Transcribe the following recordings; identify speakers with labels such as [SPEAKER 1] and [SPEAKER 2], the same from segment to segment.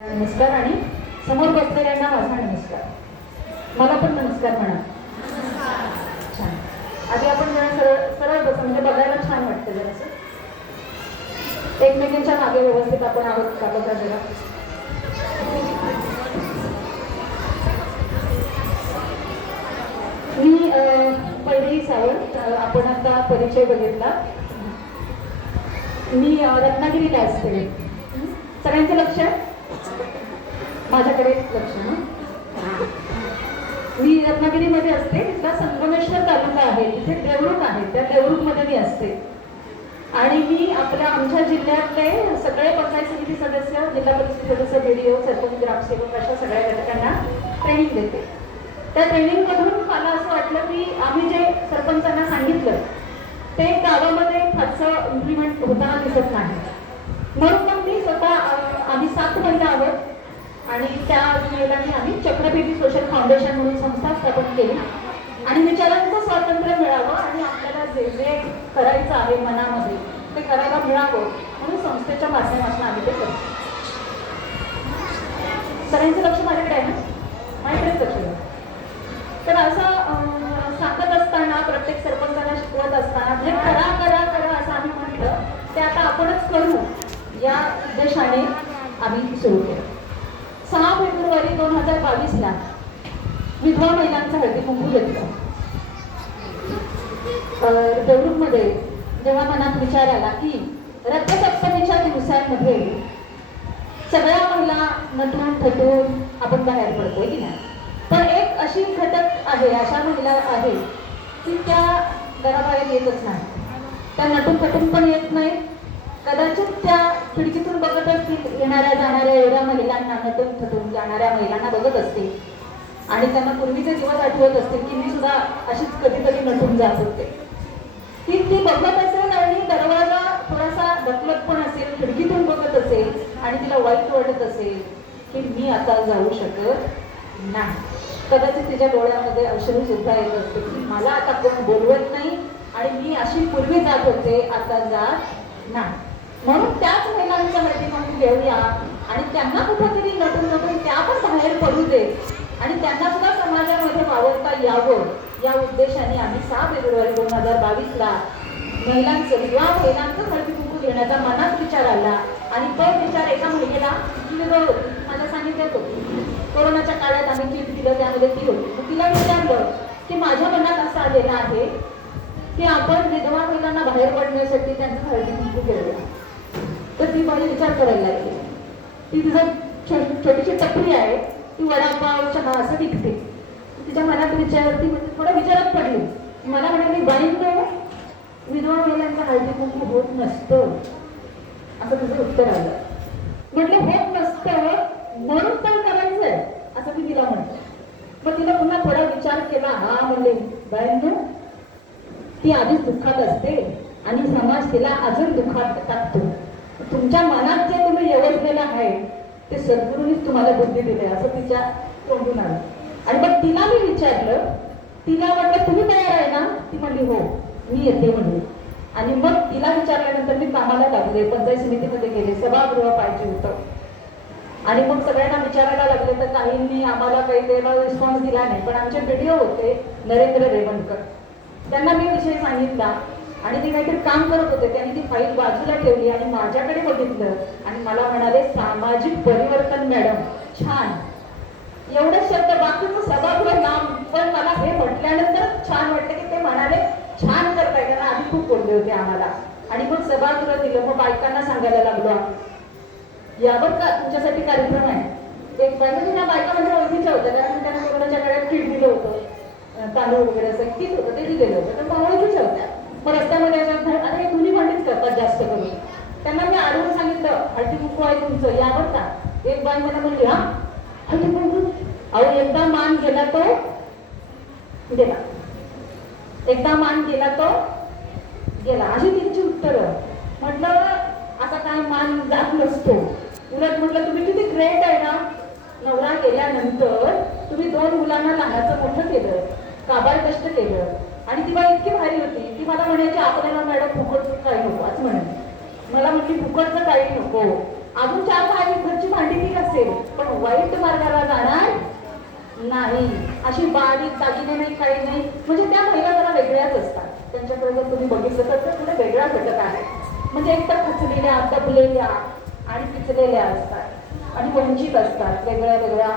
[SPEAKER 1] नमस्कार आणि समोर बसलेल्यांना माझा नमस्कार. मला पण नमस्कार म्हणा. छान. आधी आपण जरा सरळ सरळ बस म्हणजे बघायला छान वाटतं जरासं एकमेकांच्या मागे व्यवस्थित आपण आहोत का बघा जरा. मी पहिली सावंत आपण आता परिचय बघितला. मी रत्नागिरीला असते. सगळ्यांचं लक्ष आहे? माझ्याकडे लक्ष मी रत्नागिरीमध्ये असते तिथला संगमेश्वर तालुका आहे तिथे देवरुख आहे त्या देवरुखमध्ये मी असते. आणि मी आपल्या आमच्या जिल्ह्यातले सगळे पंचायत समिती सदस्य जिल्हा परिषद सदस्य बीडीओ सरपंच ग्रामसेवक अशा सगळ्या घटकांना ट्रेनिंग देते. त्या ट्रेनिंगमधून मला असं वाटलं की आम्ही जे सरपंचांना सांगितलं ते गावामध्ये फारसं इम्प्लिमेंट होताना दिसत नाही. म्हणून मग मी स्वतः सात महिला आहोत आणि त्या महिलांनी आम्ही चक्रबेबी सोशल फाउंडेशन म्हणून संस्था स्थापन केली. आणि विचारांचं स्वातंत्र्य मिळावं आणि आपल्याला जे जे करायचं आहे मनामध्ये ते करायला मिळावं म्हणून संस्थेच्या माध्यमातून आम्ही ते करतो सगळ्यांचं लक्ष माझ्याकडे आहे ना? माझ्याकडेच लक्ष द्या तर असं सांगत असताना प्रत्येक सरपंचाला शिकवत असताना जे करा करा करा असं आम्ही म्हटलं. ते आता आपणच करू या उद्देशाने आम्ही सुरू केलं. सहा फेब्रुवारी दोन हजार बावीसला विधवा महिलांचा हळदी कुंकू घेतलं. तर देवरूखमध्ये जेव्हा मनात विचार आला की रथसप्तमीच्या दिवसांमध्ये सगळ्या महिला नटून थटून आपण बाहेर पडतोय की नाही? पण एक अशी घटक आहे अशा महिला आहे की त्या घराबाहेर येतच नाही त्या नटून थटून पण येत नाही कदाचित त्या खिडकीतून बघत असतील येणाऱ्या जाणाऱ्या एवढ्या महिलांना नटून थटून जाणाऱ्या महिलांना बघत असते आणि त्यांना पूर्वीचे दिवस आठवत असतील की मी सुद्धा अशीच कधीतरी नटून जात होते. ती ती बघत असेल आणि दरवाजा थोडासा ढकलत पण असेल खिडकीतून बघत असेल आणि तिला वाईट वाटत असेल की मी आता जाऊ शकत नाही. कदाचित तिच्या डोळ्यामध्ये अश्रू सुद्धा येत असते की मला आता कोण बोलवत नाही आणि मी अशी पूर्वी जात होते आता जात नाही. म्हणून त्याच महिलांच्या हळदी म्हणून घेऊया आणि त्यांना कुठेतरी नटून नटून त्या पण बाहेर पडू दे. आणि त्यांना सुद्धा समाजामध्ये वावरता यावं. या उद्देशाने आम्ही सहा फेब्रुवारी दोन हजार बावीसला महिलांचं विवाह महिलांचं हळदी कुंकू घेण्याचा मनात विचार आला. आणि तो विचार एका महिलेला जी विधवा मला सांगितलं होती. कोरोनाच्या काळात आम्ही किट दिलं त्यामध्ये ती होती तिला विचारलं की माझ्या मनात असं आलेलं आहे की आपण विधवा महिलांना बाहेर पडण्यासाठी त्यांचं हळदी कुंकू घेऊया तर ती माझी विचार करायला लागली. ती तिचा छोटीशी टपरी आहे. ती वडापाव चहा असं विकते. तिच्या मनात विचार ती म्हणजे थोडं विचारात पडली. मला म्हणाली बाई विधवा महिलांचा हळदी कुंकू होत नसतं. असं तिचं उत्तर आलं. म्हटलं होत नसतं. म्हणून तर करायचंय. असं मी तिला म्हटलं. मग तिला पुन्हा थोडा विचार केला. हा म्हणले बाईंनो ती आधीच दुःखात असते आणि समाज तिला अजून दुःखात टाकतो. तुमच्या मनात जे तुम्ही व्यवस्थेला आहे ते सद्गुरूनीच तुम्हाला बुद्धी दिली असं तिच्या तोंडून आलं. आणि मग तिला मी विचारलं तिला म्हटलं तुम्ही तयार आहे ना? ती म्हणली हो मी येते म्हणली आणि मग तिला विचारल्यानंतर मी कामाला लागले पंचायत समितीमध्ये गेले सभागृह पाहिजे होतं. आणि मग सगळ्यांना विचारायला लागले तर काहींनी आम्हाला काही त्याला रिस्पॉन्स दिला नाही पण आमचे व्हिडिओ होते नरेंद्र रेवणकर. त्यांना मी विषय सांगितला आणि ते काहीतरी काम करत होते. त्यांनी ती फाईल बाजूला ठेवली आणि माझ्याकडे बघितलं. आणि मला म्हणाले सामाजिक परिवर्तन मॅडम छान. एवढे शब्द बाकीचं सभागृह नाम पण मला हे म्हटल्यानंतर छान वाटतं की ते म्हणाले छान करताय. त्यांना आधी खूप बोलले होते आम्हाला. आणि मग सभागृह दिलं. मग बायकांना सांगायला लागलो यावर का तुमच्यासाठी कार्यक्रम आहे? एक बायका त्या बायका म्हणजे ओळखीच्या होत्या. कारण त्यांना कोणाच्याकडे काळात किट दिलं होतं. तांदूळ वगैरे असं किट होतं ते दिलेलं होतं तर त्या ओळखीच्या होत्या मग रस्त्यामध्ये अशा आता हे भांडीच करतात जास्त करून त्यांना मी आडवून सांगितलं हळदी कुंकू आहे तुमचं यावर का. एक बाई मला म्हणली हा? हळदी कुंकू? अहो एकदा मान गेला तो गेला एकदा मान गेला तो गेला अशी तिची उत्तर. म्हटलं असा काय मान जात नसतो. उलट म्हटलं तुम्ही किती ग्रेट आहे ना? नवरा गेल्यानंतर तुम्ही दोन मुलांना लहानाचं मोठं केलं काबार कष्ट केलं. आणि ती बाई इतकी भारी होती. ती मला म्हणायची आपल्याला मॅडम फुकटचं काही नको. असं म्हणायची मला म्हटली फुकटचं काही नको. अजून चार भाजी घरची भांडी ठीक असेल पण वाईट मार्गाला जाणार नाही. अशी बारीक दागिने नाही काही नाही. म्हणजे त्या महिला जरा वेगळ्याच असतात. त्यांच्याकडे जर तुम्ही बघितलं तर ते वेगळा घटक आहे. म्हणजे एकतर खचलेल्या दबलेल्या आणि पिचलेल्या असतात. आणि वंचित असतात वेगळ्या वेगळ्या.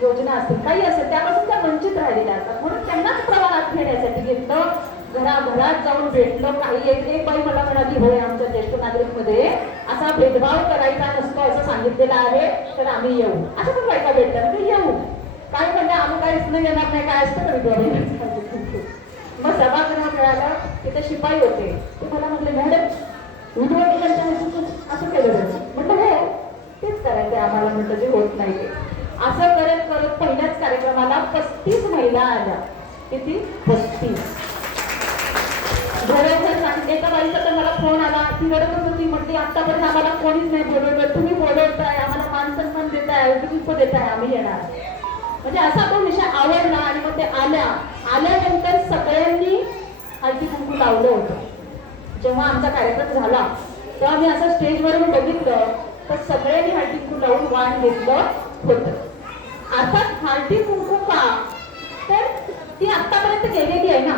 [SPEAKER 1] योजना असतील काही असेल त्यापासून त्या वंचित राहिलेल्या असतात. म्हणून त्यांनाच प्रवाहात घेण्यासाठी घेतलं घराघरात जाऊन भेटलं काही एक एक बाई मला म्हणाली होय आमच्या ज्येष्ठ नागरिकमध्ये असा भेदभाव करायचा नसतो असं सांगितलेलं आहे तर आम्ही येऊ. असं पण बायका भेटल्या म्हणजे येऊ. काय म्हणजे आम्ही काय इथनं येणार नाही काय असतं का विधवा मग सभागृह मिळालं तिथे शिपाई होते. ते मला म्हटले मॅडम विधवा असं केलं पाहिजे म्हटलं हो तेच करायचं आम्हाला. म्हटलं जे होत नाही ते. असं करत करत पहिल्याच कार्यक्रमाला पस्तीस महिला आल्या. किती? पस्तीस. सांग. एका बाईचा तर मला फोन आला. ती रडतच होती. म्हटली आतापर्यंत आम्हाला कोणीच नाही बोलवलं. तुम्ही बोलवताय. आम्हाला मान सन्मान देताय. उप देताय. आम्ही येणार. म्हणजे असा तो विषय आवडला आणि मग ते आल्या. आल्यानंतर सगळ्यांनी हळदी कुंकू लावलं होतं. जेव्हा आमचा कार्यक्रम झाला तेव्हा मी असं स्टेजवरून बघितलं तर सगळ्यांनी हळदी कुंकू लावून वाण घेतलं होतं. अर्थात हळदी कुंकू का? तर ती आतापर्यंत गेलेली आहे ना.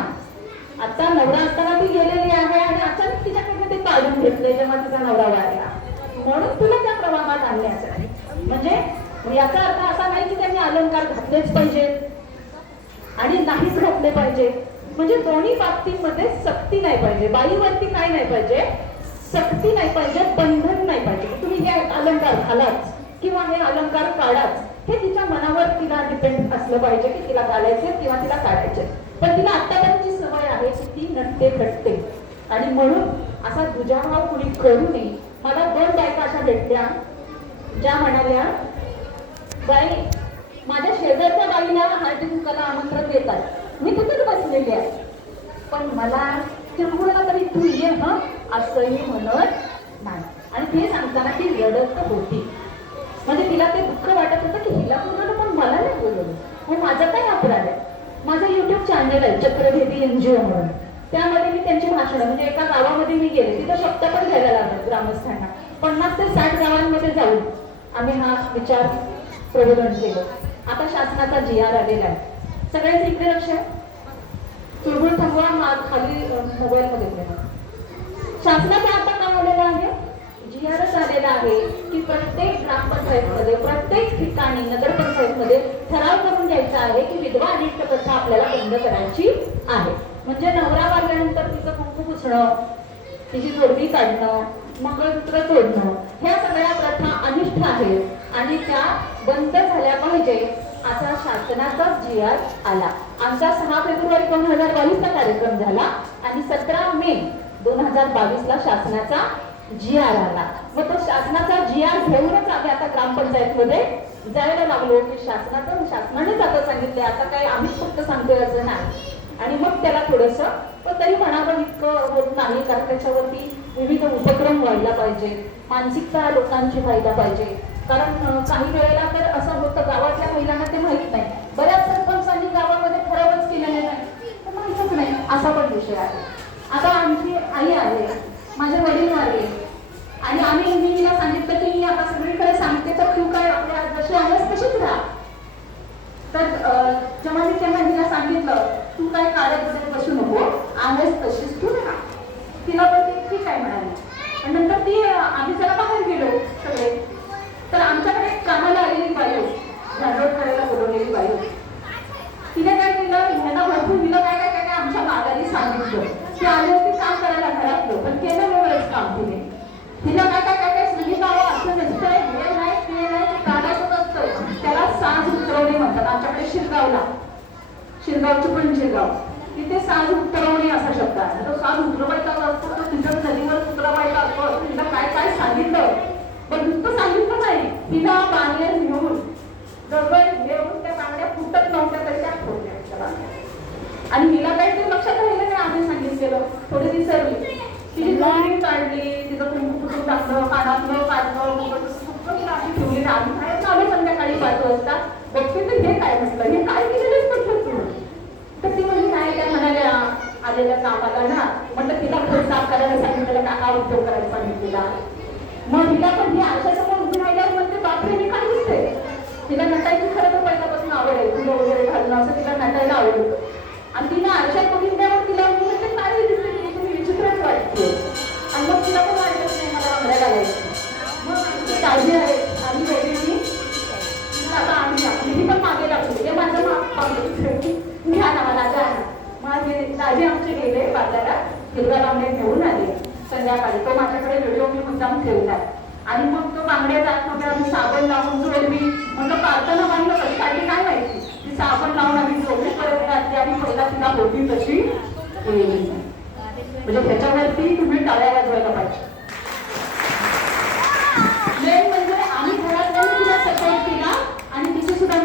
[SPEAKER 1] आता नवरा असताना ती गेलेली आहे आणि अचानक तिच्याकडनं ते काढून घेतले जेव्हा तिचा नवरा वाढला म्हणून तुला त्या प्रवाहात आणण्यासाठी म्हणजे याचा अर्थ असा नाही की त्यांनी अलंकार घातलेच पाहिजेत आणि नाहीच घातले पाहिजे. म्हणजे दोन्ही बाबतीमध्ये सक्ती नाही पाहिजे. बाईवरती काय नाही पाहिजे? सक्ती नाही पाहिजे बंधन नाही पाहिजे. तुम्ही हे अलंकार घालाच किंवा हे अलंकार काढाच. हे तिच्या मनावर तिला डिपेंड असलं पाहिजे की तिला घालायचे किंवा तिला काढायचे पण तिला आतापर्यंतची सवय आहे की ती नटते नटते. आणि म्हणून असा दुजाभाव कुणी करू नये. मला दोन बायका अशा भेटल्या ज्या म्हणाल्या बाई माझ्या शेजारच्या बाईला हळदी कुंकाला आमंत्रण देतात. मी तिथेच बसलेली आहे. पण मला तिरगुळला तरी तू ये हं असंही म्हणत नाही. आणि ते सांगताना ती रडत होती. म्हणजे तिला ते दुःख वाटत होतं की हिला बोलवलं पण मला नाही बोलवलं. मग माझं काय अपराध आहे माझं युट्यूब चॅनल आहे चक्रभेदी एनजीओ म्हणून. त्यामध्ये मी त्यांची भाषणं म्हणजे एका गावामध्ये मी गेले तिथं शब्द पण घ्यायला लागले ग्रामस्थांना. पन्नास ते साठ गावांमध्ये जाऊन आम्ही हा विचार प्रबोधन केलं. आता शासनाचा जी आर आलेला आहे. सगळ्यांचं इकडे लक्ष आहे. चुळबुळ थांबवा मा खाली मोबाईलमध्ये शासनाचा आता काम आलेलं आहे. घेण्यात आलेला आहे की प्रत्येक ग्रामपंचायतमध्ये प्रत्येक ठिकाणी नगरपंचायतमध्ये ठराव करून घ्यायचा आहे की विधवा अनिष्ट प्रथा आपल्याला बंद करायची आहे. म्हणजे नवरा वारल्यानंतर तिचं कुंकू पुसणं तिची जोडणी काढणं मंगळसूत्र तोडणं ह्या सगळ्या प्रथा अनिष्ट आहेत आणि त्या बंद झाल्या पाहिजे असा शासनाचाच जी आर आला. आमचा सहा फेब्रुवारी दोन हजार बावीसचा कार्यक्रम झाला आणि सतरा मे दोन हजार बावीसला शासनाचा जी आर आला मग तो शासनाचा जी आर घेऊनच आम्ही आता ग्रामपंचायतमध्ये जायला लागलो. की शासनाचं शासनानेच आता सांगितले आता काय आम्ही फक्त सांगतोय असं नाही. आणि मग त्याला थोडस पण तरी म्हणावं इतकं होत नाही कारण त्याच्यावरती विविध उपक्रम व्हायला पाहिजे. मानसिकता लोकांची व्हायला पाहिजे. कारण काही वेळेला तर असं होतं गावातल्या महिलांना ते माहीत नाही. बऱ्याच सरपंचांनी गावामध्ये ठरावच केलेले नाही. तर माहीतच नाही. असा पण विषय आहे. आता आमची आई आहे माझे वडील आले आणि आम्ही मी तिला सांगितलं की मी आता सगळीकडे सांगते तर तू काय आपल्या जशी आहेस तशीच राहा. तर अं, जेव्हा मी त्यांना तिला सांगितलं तू काय कार्य बसून बसू नको आहेस तशी तू राहा तिला पण ती ठीक आहे म्हणाली आणि नंतर ती अं, आम्ही जरा बाहेर गेलो सगळे तर आमच्याकडे एक कामाला आलेली बाई होती झाडलोट करायला बोलवलेली बाई होती तिने काय केलं ह्यांना भरपूर दिलं काय काय काय काय आमच्या मागाने सांगितलं ती आली होती काम करायला घरातलं पण केलं वेगळंच काम तिने तिला काय काय काय काय सांगितलं अहो असं नसतंय हे नाही ते नाही ते काढायचं नसतं त्याला साज उतरवणे म्हणतात आमच्याकडे शिरगावला शिरगावची पण शिरगाव तिथे साज उतरवणे असा शब्द आहे. तो साज उतरवायचा असतो तो तिथं नदीवर उतरवायचा असतो. असं तिला काय काय सांगितलं? पण नुसतं सांगितलं नाही. तिला बांगड्या घेऊन दगड घेऊन त्या बांगड्या फुटत नव्हत्या तरी त्या फोडल्या. आणि हिला काही ते लक्षात राहिलं नाही आम्ही सांगितलेलं. थोडी विसरली तिची जोडणी काढली तिचं कुंकू कुठून टाकलं कानातलं आलेल्या कामाला ना म्हटलं तिला घर साफ करायला सांगितलेलं काका उद्योग करायला सांगितलेला. मग तिला पण ही आरशासमोर उभी राहिल्यावर म्हणते बापरे मी काय दिसते तिला नटायची खरं तर पहिल्यापासून आवड आहे फुलं वगैरे घालणं असं तिला नटायला आवडतं. आणि तिला आरशात बघितल्यावर काढताना बांधलं कशी काढली काय माहिती? ती साबण लावून आम्ही जोडली परत घातली आणि पहिला तिला होती तशी. म्हणजे त्याच्यावरती तुम्ही टाळ्या वाजवायला पाहिजे. मेन म्हणजे आम्ही घरात जाऊन तिला सपोर्ट केला आणि तिची सुद्धा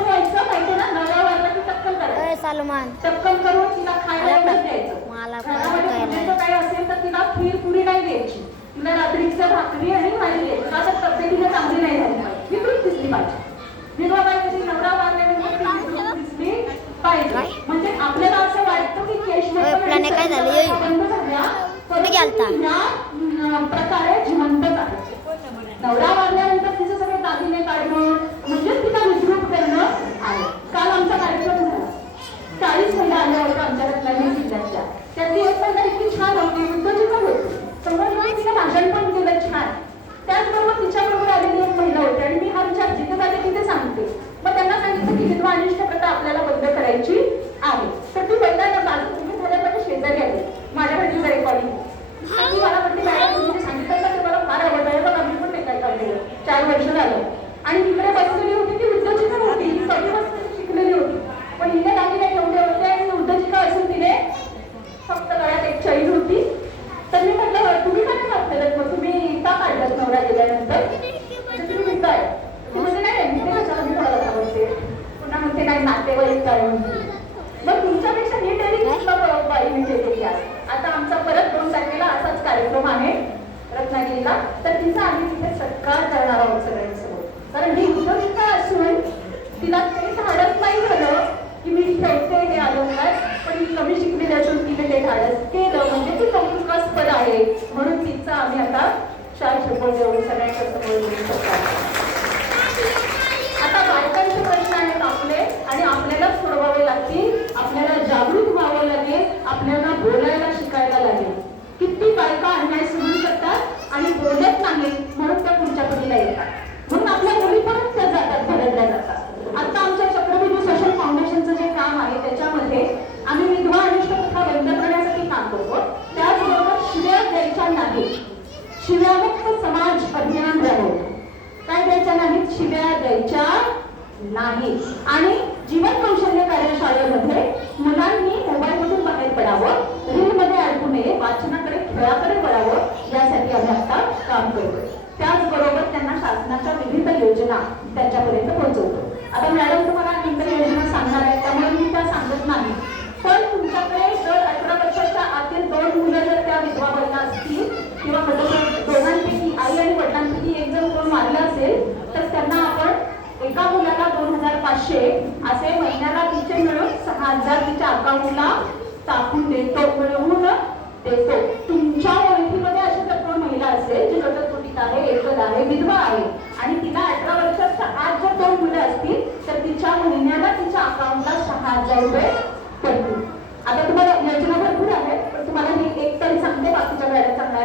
[SPEAKER 1] व्हायचं, माहिती ना, नव्या टक्कल करायचं. टक्कल करून तिला खायला द्यायचं.
[SPEAKER 2] मला पण
[SPEAKER 1] घरामध्ये
[SPEAKER 2] खायला
[SPEAKER 1] पूजेचं काही असेल तर तिला खीर पुरी नाही द्यायची रात्रीचं भाकरी आणि द्यायची का तर तब्येतीला चांगली नाही झाली. पाहिजे विकृत दिसली पाहिजे. बायकोची नवरा विकृत दिसली पाहिजे? म्हणजे आपल्याला असं वाटतं की
[SPEAKER 2] प्लाने काय झालं?
[SPEAKER 1] प्रकारे जिवंतच आहे नवरा वारल्यानंतर तिचे सगळे दागिने काढणं म्हणजे तिला विद्रूप करणं आहे. काल आमचा कार्यक्रम झाला. चाळीस महिला आल्या होत्या आमच्या रत्नागिरी जिल्ह्याच्या त्यातली एक महिला इतकी छान होती समोर तिने भाषण पण केलं छान त्याचबरोबर तिच्याबरोबर आलेली एक महिला होती आणि मी हा विचार जिथे जाते तिथे सांगते मग त्यांना सांगितलं की विधवा अनिष्ट प्रथा आपल्याला बंद करायची आहे तर ती महिला ना माझं तुम्ही झाल्या माझ्या शेजारी आली माझ्या भेटीचं रेकॉर्डिंग ती मला म्हटली मॅडम तुम्ही जे सांगितलं ना ते मला फार आवडलं आहे बघा मी पण ते काय काढलेलं चार वर्ष झालं आणि तिकडे बसलेली होती ती उद्योजिका होती ती कमी बसलेली शिकलेली होती पण हिने दागिने ठेवले होते आणि उद्योजिका असून तिने फक्त गळ्यात एक चैन होती तर मी म्हटलं तुम्ही काय घातलेलं मग तुम्ही का काढलं नवरा गेल्यानंतर म्हणजे तुम्ही म्हणताय ती म्हणजे नाही मी ते कशाला मी कोणाला आवडते पुन्हा म्हणते नाही नातेवाईक काय म्हणते मग तुमच्यापेक्षा नीट आणि कुठलं बाईने केलेली आहे आता आमचा परत दोन तारखेला असाच कार्यक्रम आहे रत्नागिरीला तर तिचा आम्ही तिथे सत्कार करणार आहोत सगळ्यांसमोर कारण ही उद्योगिका असून तिला ते धाडस नाही झालं की मी ठेवते हे अलंकार पण ही कमी शिकलेली असून तिने ते धाडस केलं म्हणजे ती कौतुकास्पद आहे म्हणून तिचा आम्ही आता चार देऊन सगळ्यांच्या समोर देऊ शकतात. आता बायकांचे प्रश्न आहेत आपले आणि आपल्याला सोडवावे लागतील आपल्याला जागरूक व्हावं लागेल आपल्याला बोलायला शिकायला लागेल. किती बायका अन्याय सहन करतात आणि बोलत नाही म्हणून त्या पुढच्या पिढीला येतात म्हणून आपल्या मुली परत त्या जातात भरडल्या जातात आता आमच्या चक्रविधी सोशल फाउंडेशनचं जे काम आहे त्याच्यामध्ये आम्ही विधवा अनिष्ट प्रथा बंद करण्यासाठी काम करतो त्याचबरोबर शिव्या द्यायच्या नाही शिव्यामुक्त समाज अभियान राबवतो काय द्यायच्या नाहीत शिव्या द्यायच्या नाही. आणि जीवन कौशल्य खासदार तिच्या अकाउंटला टाकून देतो. म्हणजे हो मिळवून देतो. तुमच्या ओळखीमध्ये अशा तत्व महिला असेल जी घटस्फोटीत आहे एकल आहे विधवा आहे आणि तिला अठरा वर्षाच्या आज जर दोन मुलं असतील तर तिच्या महिन्याला तिच्या अकाउंटला सहा हजार रुपये पडतील. आता तुम्हाला योजना भरपूर आहे पण तुम्हाला मी एक तरी सांगते बाकीच्या वेळेला सांगणार